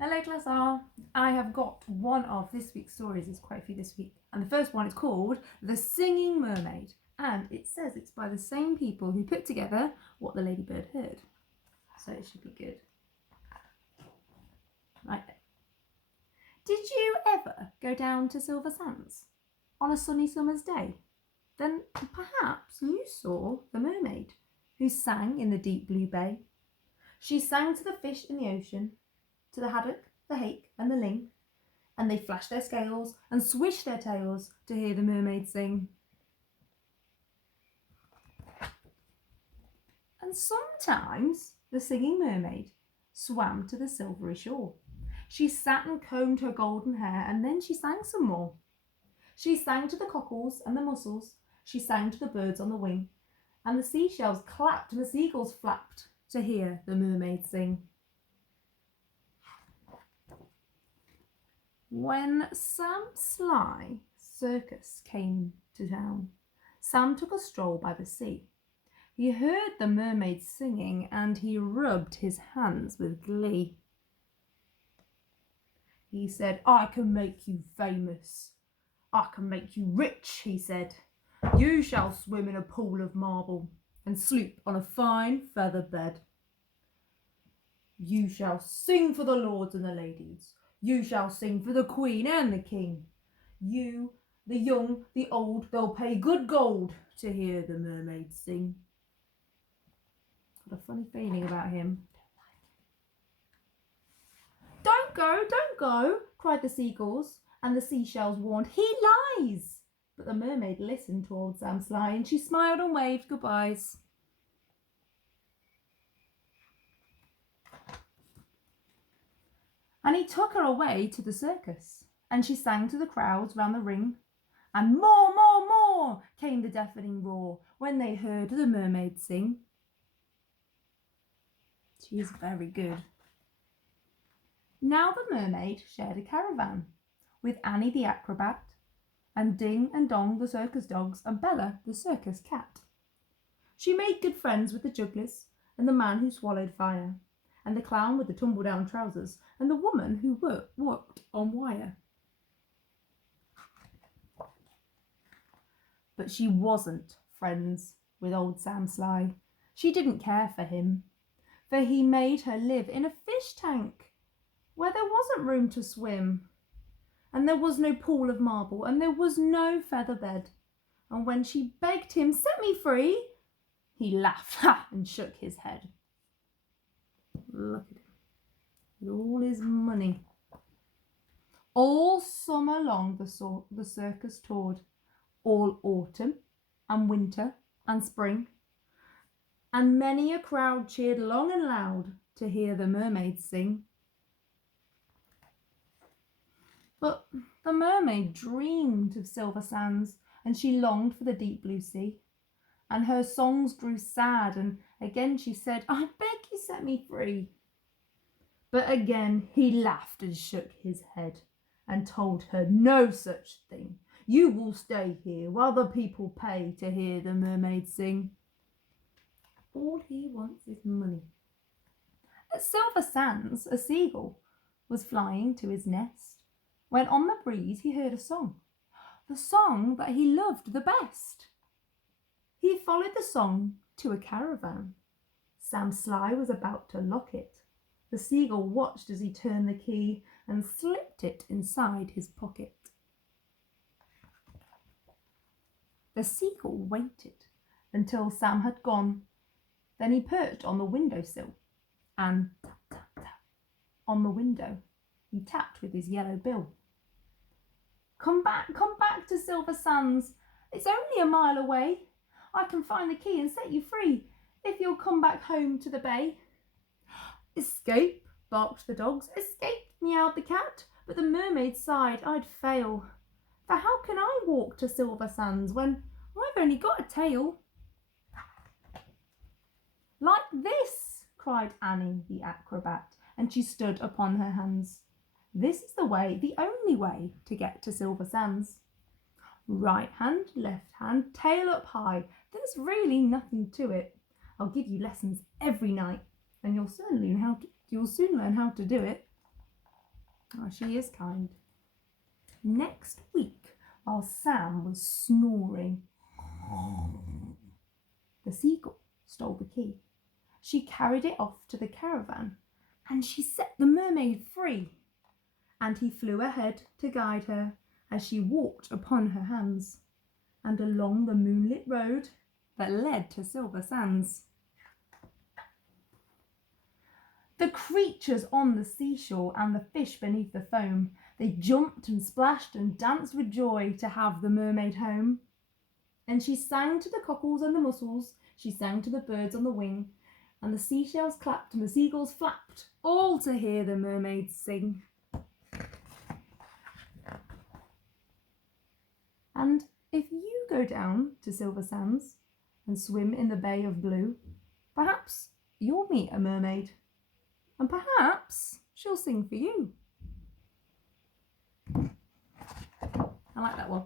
Hello class R. I have got one of this week's stories. There's quite a few this week. And the first one is called The Singing Mermaid. And it says it's by the same people who put together What the Ladybird Heard. So it should be good. Right then. Did you ever go down to Silver Sands on a sunny summer's day? Then perhaps you saw the mermaid who sang in the deep blue bay. She sang to the fish in the ocean, to the haddock, the hake and the ling, and they flashed their scales and swished their tails to hear the mermaid sing. And sometimes the singing mermaid swam to the silvery shore. She sat and combed her golden hair, and then she sang some more. She sang to the cockles and the mussels, she sang to the birds on the wing, and the seashells clapped and the seagulls flapped to hear the mermaid sing. When Sam Sly Circus came to town, Sam took a stroll by the sea. He heard the mermaid singing and he rubbed his hands with glee. He said, "I can make you famous. I can make you rich," he said. "You shall swim in a pool of marble and sleep on a fine feather bed. You shall sing for the lords and the ladies. You shall sing for the queen and the king. You, the young, the old, they'll pay good gold to hear the mermaid sing." Got a funny feeling about him. "Don't go, don't go," cried the seagulls, and the seashells warned, "He lies." But the mermaid listened to old Sam Sly, and she smiled and waved goodbyes. And he took her away to the circus, and she sang to the crowds round the ring. And more, more, more came the deafening roar when they heard the mermaid sing. She is very good. Now the mermaid shared a caravan with Annie the acrobat, and Ding and Dong the circus dogs, and Bella the circus cat. She made good friends with the jugglers, and the man who swallowed fire, and the clown with the tumble-down trousers, and the woman who worked on wire. But she wasn't friends with old Sam Sly. She didn't care for him, for he made her live in a fish tank where there wasn't room to swim, and there was no pool of marble, and there was no feather bed. And when she begged him, "Set me free," he laughed and shook his head. Look at him, with all his money. All summer long the circus toured, all autumn and winter and spring, and many a crowd cheered long and loud to hear the mermaid sing. But the mermaid dreamed of silver sands, and she longed for the deep blue sea. And her songs grew sad, and again she said, "I beg you, set me free." But again he laughed and shook his head and told her, "No such thing. You will stay here while the people pay to hear the mermaid sing." All he wants is money. At Silver Sands, a seagull was flying to his nest when on the breeze he heard a song, the song that he loved the best. He followed the song to a caravan. Sam Sly was about to lock it. The seagull watched as he turned the key and slipped it inside his pocket. The seagull waited until Sam had gone. Then he perched on the windowsill and tap, tap, tap on the window. He tapped with his yellow bill. Come back to Silver Sands. It's only a mile away. I can find the key and set you free if you'll come back home to the bay." "Escape," barked the dogs. "Escape," meowed the cat. But the mermaid sighed, "I'd fail. For how can I walk to Silver Sands when I've only got a tail?" "Like this," cried Annie the acrobat, and she stood upon her hands. "This is the way, the only way, to get to Silver Sands. Right hand, left hand, tail up high. There's really nothing to it. I'll give you lessons every night, and you'll soon learn how to do it." Oh, she is kind. Next week, while Sam was snoring, the seagull stole the key. She carried it off to the caravan and she set the mermaid free. And he flew ahead to guide her as she walked upon her hands and along the moonlit road that led to Silver Sands. The creatures on the seashore and the fish beneath the foam, they jumped and splashed and danced with joy to have the mermaid home. And she sang to the cockles and the mussels, she sang to the birds on the wing, and the seashells clapped and the seagulls flapped, all to hear the mermaid sing. And if you go down to Silver Sands and swim in the Bay of Blue, perhaps you'll meet a mermaid, and perhaps she'll sing for you. I like that one.